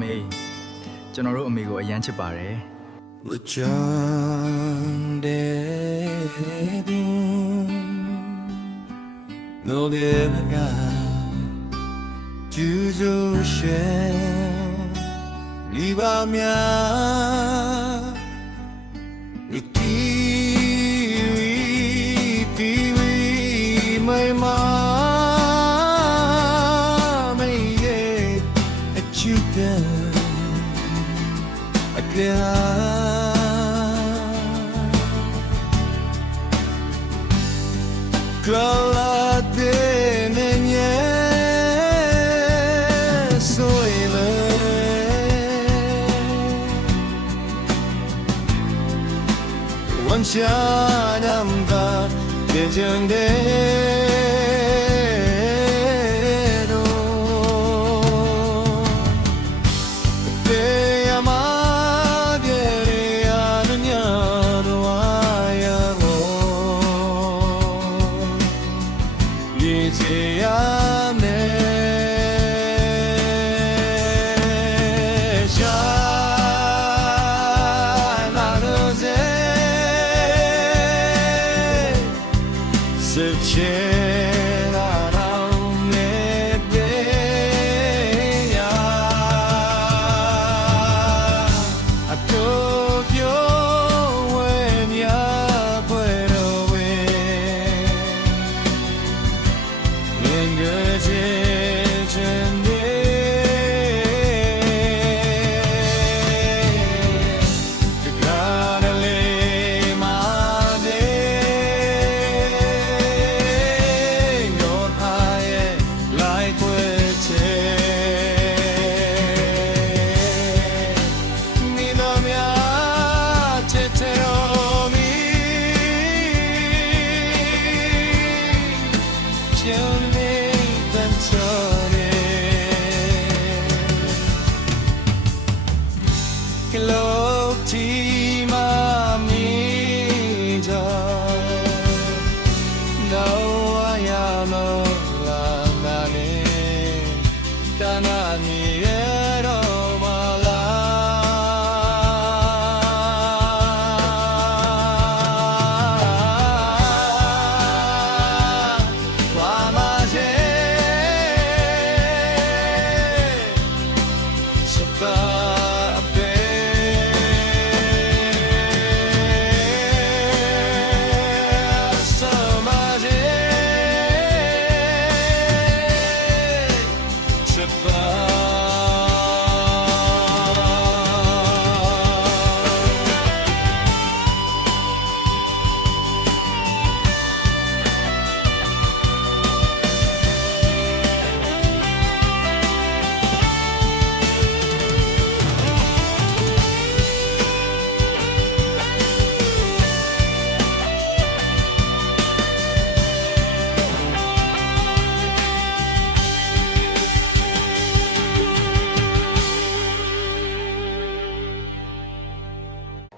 မေကျွန်တော်တို့အမေကိုအရန်ချစ်ပါတယ်ဝချန်တဲ့သူနိုးရဲ့ကကျူးစိုးရှဲဒီပါများဒီတီဝီမိုင်မာမေရဲ့အချူတဲ့Kalate nenye soile Wanshanamda dejende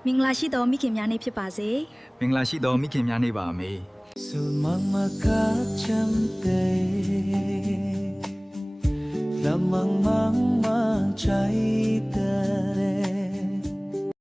မင်္ဂလာရှိသောမိခင်များနေ့ဖြစ်ပါစေမင်္ဂလာရှိသောမိခင်များနေ့ပါအမေဆုမမကချမ်တေလမမမချိုင်တဲ့